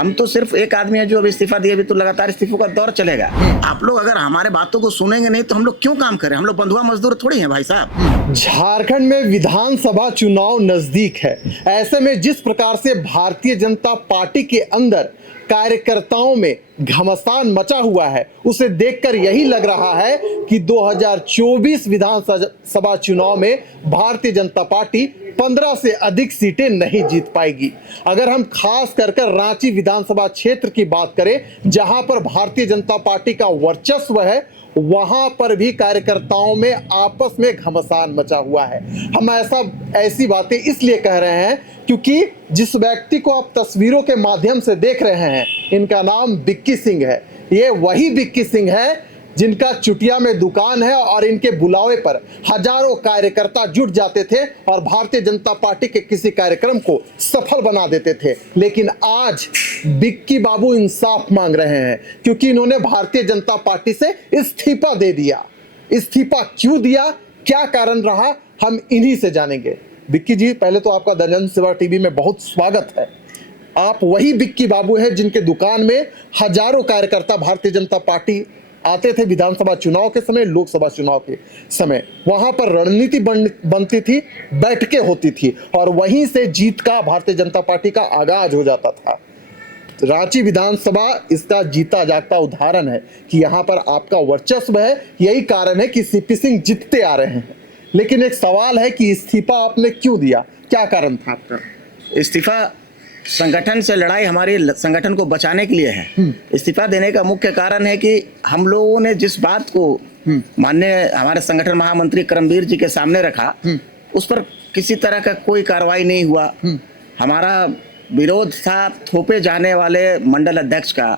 हम तो सिर्फ एक आदमी है जो अब इस्तीफा दिए, अभी तो लगातार इस्तीफों का दौर चलेगा। आप लोग अगर हमारे बातों को सुनेंगे नहीं तो हम लोग क्यों काम करें? हम लोग बंधुआ मजदूर थोड़ी हैं भाई साहब। झारखंड में विधानसभा चुनाव नजदीक है। ऐसे में जिस प्रकार से भारतीय जनता पार्टी के अंदर कार्यकर्ताओं में घमासान मचा हुआ है, उसे देखकर यही लग रहा है कि 2024 विधानसभा चुनाव में भारतीय जनता पार्टी 15 से अधिक सीटें नहीं जीत पाएगी। अगर हम खास कर रांची विधानसभा क्षेत्र की बात करें, जहां पर भारतीय जनता पार्टी का वर्चस्व है, वहां पर भी कार्यकर्ताओं में आपस में घमासान मचा हुआ है। हम ऐसी बातें इसलिए कह रहे हैं क्योंकि जिस व्यक्ति को आप तस्वीरों के माध्यम से देख रहे हैं, इनका नाम बिक्की सिंह है। ये वही बिक्की सिंह है जिनका चुटिया में दुकान है और इनके बुलावे पर हजारों कार्यकर्ता जुट जाते थे और भारतीय जनता पार्टी के किसी कार्यक्रम को सफल बना देते थे। लेकिन आज बिक्की बाबू इंसाफ मांग रहे हैं क्योंकि इन्होंने भारतीय जनता पार्टी से इस्तीफा दे दिया। इस्तीफा क्यों दिया, क्या कारण रहा, हम इन्हीं से जानेंगे। बिक्की जी, पहले तो आपका द जनसेवा टीवी में बहुत स्वागत है। आप वही बिक्की बाबू हैं जिनके दुकान में हजारों कार्यकर्ता भारतीय जनता पार्टी आते थे विधानसभा चुनाव के समय, लोकसभा चुनाव के समय। वहां पर रणनीति बनती थी, बैठकें होती थी और वहीं से जीत का भारतीय जनता पार्टी का आगाज हो जाता था। रांची विधानसभा इसका जीता जागता उदाहरण है कि यहां पर आपका वर्चस्व है। यही कारण है कि सीपी सिंह जीतते आ रहे हैं। लेकिन एक सवाल है कि इस्तीफा आपने क्यों दिया, क्या कारण था आपका? इस्तीफा संगठन से लड़ाई हमारी संगठन को बचाने के लिए है। इस्तीफा देने का मुख्य कारण है कि हम लोगों ने जिस बात को माननीय हमारे संगठन महामंत्री करमवीर जी के सामने रखा, उस पर किसी तरह का कोई कार्रवाई नहीं हुआ। हमारा विरोध था थोपे जाने वाले मंडल अध्यक्ष का,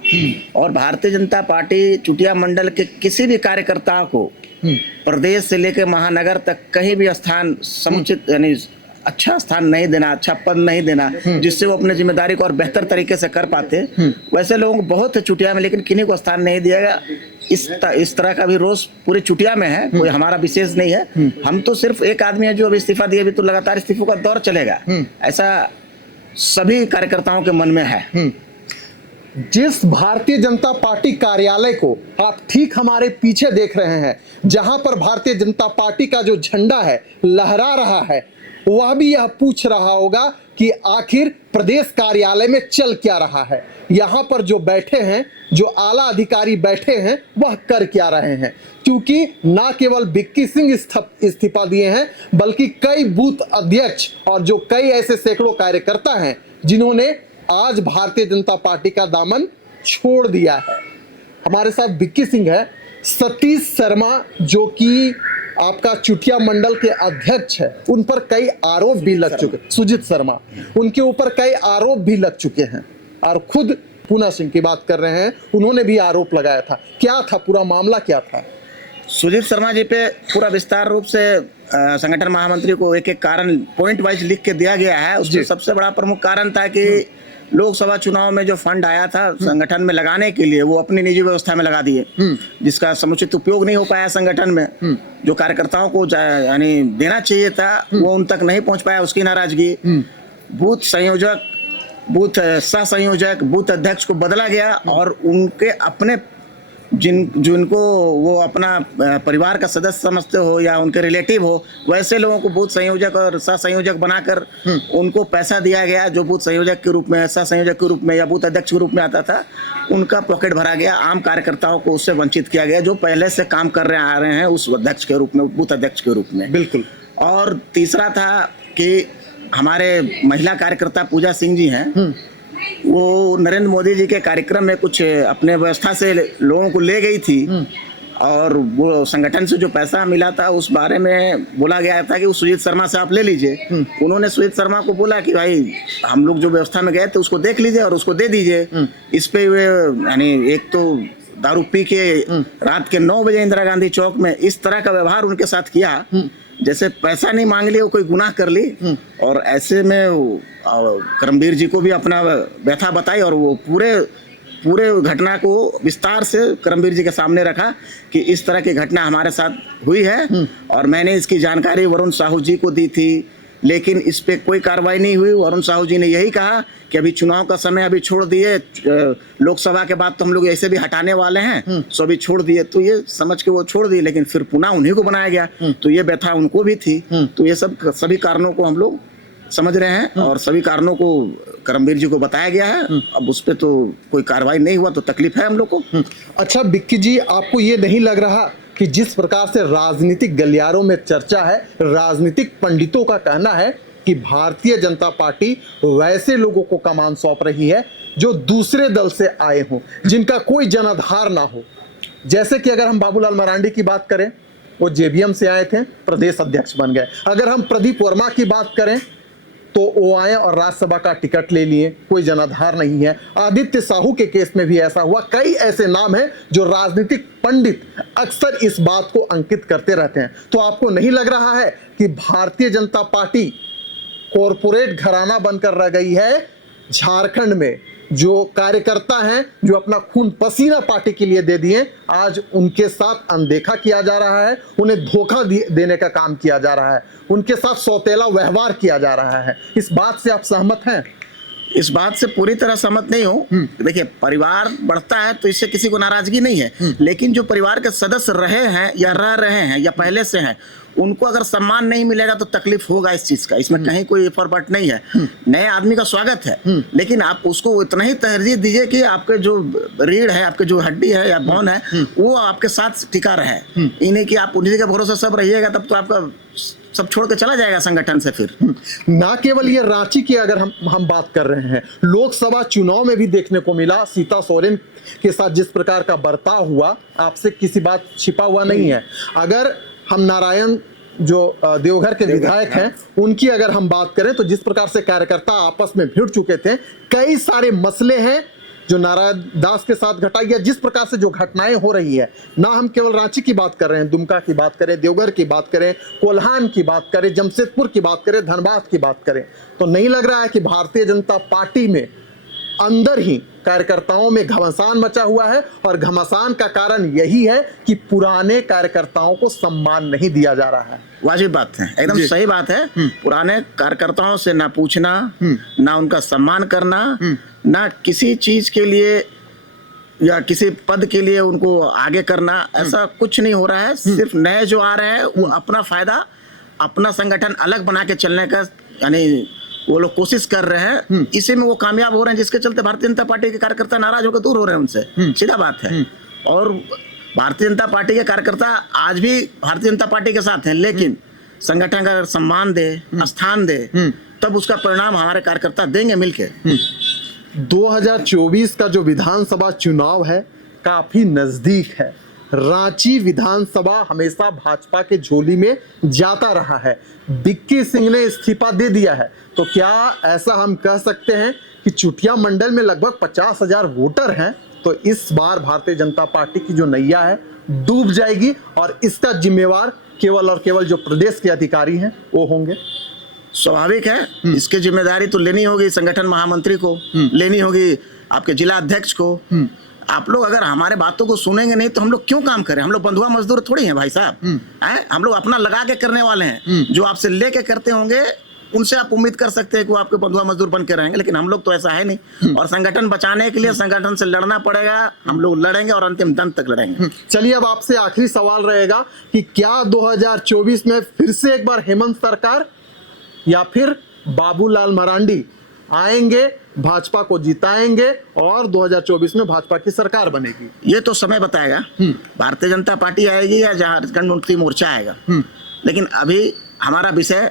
और भारतीय जनता पार्टी चुटिया मंडल के किसी भी कार्यकर्ता को प्रदेश से लेकर महानगर तक कहीं भी स्थान समुचित यानी अच्छा स्थान नहीं देना, अच्छा पद नहीं देना, जिससे वो अपनी जिम्मेदारी को और बेहतर तरीके से कर पाते। वैसे लोगों को बहुत है चुटिया में, लेकिन किन्हीं को स्थान नहीं दिया गया। इस तरह का भी रोष पूरी चुटिया में है, कोई हमारा विशेष नहीं है। हम तो सिर्फ एक आदमी है जो अब इस्तीफा दिए, अभी तो लगातार इस्तीफों का दौर चलेगा। ऐसा सभी कार्यकर्ताओं के मन में है। जिस भारतीय जनता पार्टी कार्यालय को आप ठीक हमारे पीछे देख रहे हैं, जहां पर भारतीय जनता पार्टी का जो झंडा है लहरा रहा है, वह भी यह पूछ रहा होगा कि आखिर प्रदेश कार्यालय में चल क्या रहा है। यहां पर जो बैठे हैं, जो आला अधिकारी बैठे हैं, वह कर क्या रहे हैं। क्योंकि ना केवल बिक्की सिंह इस्तीफा दिए हैं, बल्कि कई बूथ अध्यक्ष और जो कई ऐसे सैकड़ों कार्यकर्ता हैं जिन्होंने आज भारतीय जनता पार्टी का दामन छोड़ दिया है। हमारे साथ बिक्की सिंह है, सतीश शर्मा जो कि आपका चुटिया मंडल के अध्यक्ष है, उन पर कई आरोप भी लग चुके, सुजीत शर्मा, उनके ऊपर कई आरोप भी लग चुके हैं। और खुद पूना सिंह की बात कर रहे हैं, उन्होंने भी आरोप लगाया था। क्या था पूरा मामला, क्या था? सुजीत शर्मा जी पे पूरा विस्तार रूप से संगठन महामंत्री को एक एक कारण पॉइंट वाइज लिख के दिया गया है। उसमें सबसे बड़ा प्रमुख कारण था कि लोकसभा चुनाव में जो फंड आया था संगठन में लगाने के लिए, वो अपनी निजी व्यवस्था में लगा दिए, जिसका समुचित उपयोग नहीं हो पाया संगठन में। जो कार्यकर्ताओं को यानी देना चाहिए था वो उन तक नहीं पहुंच पाया, उसकी नाराजगी। बूथ संयोजक, बूथ सह संयोजक, बूथ अध्यक्ष को बदला गया और उनके अपने जिनको वो अपना परिवार का सदस्य समझते हो या उनके रिलेटिव हो, वैसे लोगों को बूथ संयोजक और सह संयोजक बनाकर उनको पैसा दिया गया। जो बूथ संयोजक के रूप में, सह संयोजक के रूप में या बूथ अध्यक्ष के रूप में आता था, उनका पॉकेट भरा गया। आम कार्यकर्ताओं को उससे वंचित किया गया जो पहले से काम कर आ रहे हैं उस अध्यक्ष के रूप में, बूथ अध्यक्ष के रूप में। बिल्कुल। और तीसरा था कि हमारे महिला कार्यकर्ता पूजा सिंह जी हैं, वो नरेंद्र मोदी जी के कार्यक्रम में कुछ अपने व्यवस्था से लोगों को ले गई थी और वो संगठन से जो पैसा मिला था उस बारे में बोला गया था कि वो सुजीत शर्मा से आप ले लीजिए। उन्होंने सुजीत शर्मा को बोला कि भाई हम लोग जो व्यवस्था में गए थे उसको देख लीजिए और उसको दे दीजिए। इस पे वे यानी एक तो दारू पी के रात के 9 बजे इंदिरा गांधी चौक में इस तरह का व्यवहार उनके साथ किया, जैसे पैसा नहीं मांग लिया, वो कोई गुनाह कर ली। और ऐसे में करमवीर जी को भी अपना व्यथा बताई और वो पूरे घटना को विस्तार से करमवीर जी के सामने रखा कि इस तरह की घटना हमारे साथ हुई है और मैंने इसकी जानकारी वरुण साहू जी को दी थी, लेकिन इस पे कोई कार्रवाई नहीं हुई। वरुण साहू जी ने यही कहा कि अभी चुनाव का समय अभी छोड़ दिए, लोकसभा के बाद तो हम लोग ऐसे भी हटाने वाले हैं, सो अभी छोड़ दिए। तो ये समझ के वो छोड़ दिए, लेकिन फिर पुनः उन्हीं को बनाया गया, तो ये व्यथा उनको भी थी। तो ये सभी कारणों को हम लोग समझ रहे हैं और सभी कारणों को करमवीर जी को बताया गया है। अब उस पर तो कोई कार्रवाई नहीं हुआ तो तकलीफ है हम लोग को। अच्छा बिक्की जी, आपको ये नहीं लग रहा कि जिस प्रकार से राजनीतिक गलियारों में चर्चा है, राजनीतिक पंडितों का कहना है कि भारतीय जनता पार्टी वैसे लोगों को कमान सौंप रही है जो दूसरे दल से आए हों, जिनका कोई जनाधार ना हो। जैसे कि अगर हम बाबूलाल मरांडी की बात करें, वो जेबीएम से आए थे, प्रदेश अध्यक्ष बन गए। अगर हम प्रदीप वर्मा की बात करें तो वो आए और राज्यसभा का टिकट ले लिए, कोई जनाधार नहीं है। आदित्य साहू के केस में भी ऐसा हुआ। कई ऐसे नाम हैं जो राजनीतिक पंडित अक्सर इस बात को अंकित करते रहते हैं। तो आपको नहीं लग रहा है कि भारतीय जनता पार्टी कॉरपोरेट घराना बनकर रह गई है? झारखंड में जो कार्यकर्ता हैं, जो अपना खून पसीना पार्टी के लिए दे दिए, आज उनके साथ अनदेखा किया जा रहा है, उन्हें धोखा देने का काम किया जा रहा है, उनके साथ सौतेला व्यवहार किया जा रहा है। इस बात से आप सहमत हैं? इस बात से पूरी तरह सहमत नहीं हूँ। देखिए, परिवार बढ़ता है तो इससे किसी को नाराजगी नहीं है, लेकिन जो परिवार के सदस्य रहे हैं या रह रहे हैं या पहले से हैं, उनको अगर सम्मान नहीं मिलेगा तो तकलीफ होगा इस चीज का। इसमें कहीं कोई फर्क नहीं है। नए आदमी का स्वागत है, लेकिन आप उसको इतना ही तरजीह दीजिए कि आपके जो रीढ़ है, आपके जो हड्डी है या बोन है, वो आपके साथ टिका रहे। इन्हीं की आप उन्हीं के भरोसे सब रहिएगा, तब तो आपका सब छोड़ के चला जाएगा संगठन से। फिर ना केवल ये रांची की अगर हम बात कर रहे हैं, लोकसभा चुनाव में भी देखने को मिला सीता सोरेन के साथ जिस प्रकार का बर्ताव हुआ, आपसे किसी बात छिपा हुआ नहीं है। अगर हम नारायण जो देवघर के विधायक हैं, उनकी अगर हम बात करें तो जिस प्रकार से कार्यकर्ता आपस में भिड़ चुके थे, कई सारे मसले हैं जो नारायण दास के साथ घटा, या जिस प्रकार से जो घटनाएं हो रही है, ना हम केवल रांची की बात कर रहे हैं, दुमका की बात करें, देवघर की बात करें, कोल्हान की बात करें, जमशेदपुर की बात करें, धनबाद की बात करें, तो नहीं लग रहा है कि भारतीय जनता पार्टी में अंदर ही कार्यकर्ताओं में घमासान मचा हुआ है? और घमासान का कारण यही है कि पुराने कार्यकर्ताओं को सम्मान नहीं दिया जा रहा है। वाजिब बात है, एकदम सही बात है। पुराने कार्यकर्ताओं से ना पूछना, ना उनका सम्मान करना, ना किसी चीज के लिए या किसी पद के लिए उनको आगे करना, ऐसा कुछ नहीं हो रहा है। सिर्फ नए जो आ रहे हैं वो अपना फायदा, अपना संगठन अलग बना के चलने का, यानी वो लोग कोशिश कर रहे हैं। इसी में वो कामयाब हो रहे हैं, जिसके चलते भारतीय जनता पार्टी के कार्यकर्ता नाराज होकर दूर हो रहे हैं उनसे। सीधा बात है। और भारतीय जनता पार्टी के कार्यकर्ता आज भी भारतीय जनता पार्टी के साथ हैं, लेकिन संगठन का अगर सम्मान दे, स्थान दे, तब उसका परिणाम हमारे कार्यकर्ता देंगे मिलके। 2024 का जो विधानसभा चुनाव है काफी नजदीक है। रांची विधानसभा हमेशा भाजपा के झोली में जाता रहा है। बिक्की सिंह ने इस्तीफा दे दिया है, तो क्या ऐसा हम कह सकते हैं कि चुटिया मंडल में लगभग 50,000 वोटर हैं, तो इस बार भारतीय जनता पार्टी की जो नैया है डूब जाएगी और इसका जिम्मेवार केवल और केवल जो प्रदेश के अधिकारी हैं वो होंगे? स्वाभाविक है, इसकी जिम्मेदारी तो लेनी होगी संगठन महामंत्री को, लेनी होगी आपके जिला अध्यक्ष को। आप लोग अगर हमारे बातों को सुनेंगे नहीं तो हम लोग क्यों काम करें? हम लोग बंधुआ मजदूर थोड़ी हैं भाई साहब, हम लोग अपना लगा के करने वाले हैं। जो आपसे लेके करते होंगे उनसे आप उम्मीद कर सकते हैं कि वो आपके बंधुआ मजदूर बन के रहेंगे, लेकिन हम लोग तो ऐसा है नहीं। और संगठन बचाने के लिए संगठन से लड़ना पड़ेगा, हम लोग लड़ेंगे और अंतिम दम तक लड़ेंगे। चलिए, अब आपसे आखिरी सवाल रहेगा कि क्या 2024 में फिर से एक बार हेमंत सरकार या फिर बाबूलाल मरांडी आएंगे, भाजपा को जिताएंगे और 2024 में भाजपा की सरकार बनेगी? ये तो समय बताएगा। भारतीय जनता पार्टी आएगी या झारखंड मुक्ति मोर्चा आएगा, लेकिन अभी हमारा विषय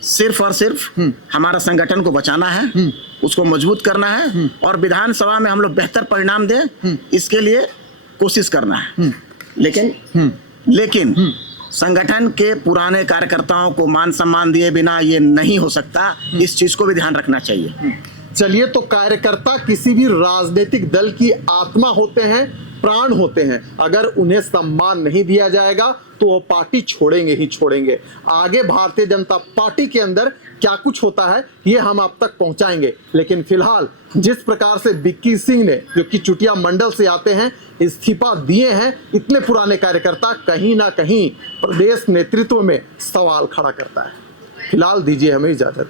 सिर्फ और सिर्फ हमारा संगठन को बचाना है, उसको मजबूत करना है और विधानसभा में हम लोग बेहतर परिणाम दें, इसके लिए कोशिश करना है। लेकिन संगठन के पुराने कार्यकर्ताओं को मान सम्मान दिए बिना ये नहीं हो सकता, इस चीज को भी ध्यान रखना चाहिए। चलिए, तो कार्यकर्ता किसी भी राजनीतिक दल की आत्मा होते हैं, प्राण होते हैं। अगर उन्हें सम्मान नहीं दिया जाएगा तो वो पार्टी छोड़ेंगे ही छोड़ेंगे। आगे भारतीय जनता पार्टी के अंदर क्या कुछ होता है ये हम आप तक पहुंचाएंगे, लेकिन फिलहाल जिस प्रकार से बिक्की सिंह ने, जो कि चुटिया मंडल से आते हैं, इस्तीफा दिए हैं, इतने पुराने कार्यकर्ता कहीं ना कहीं प्रदेश नेतृत्व में सवाल खड़ा करता है। फिलहाल दीजिए हमें इजाजत।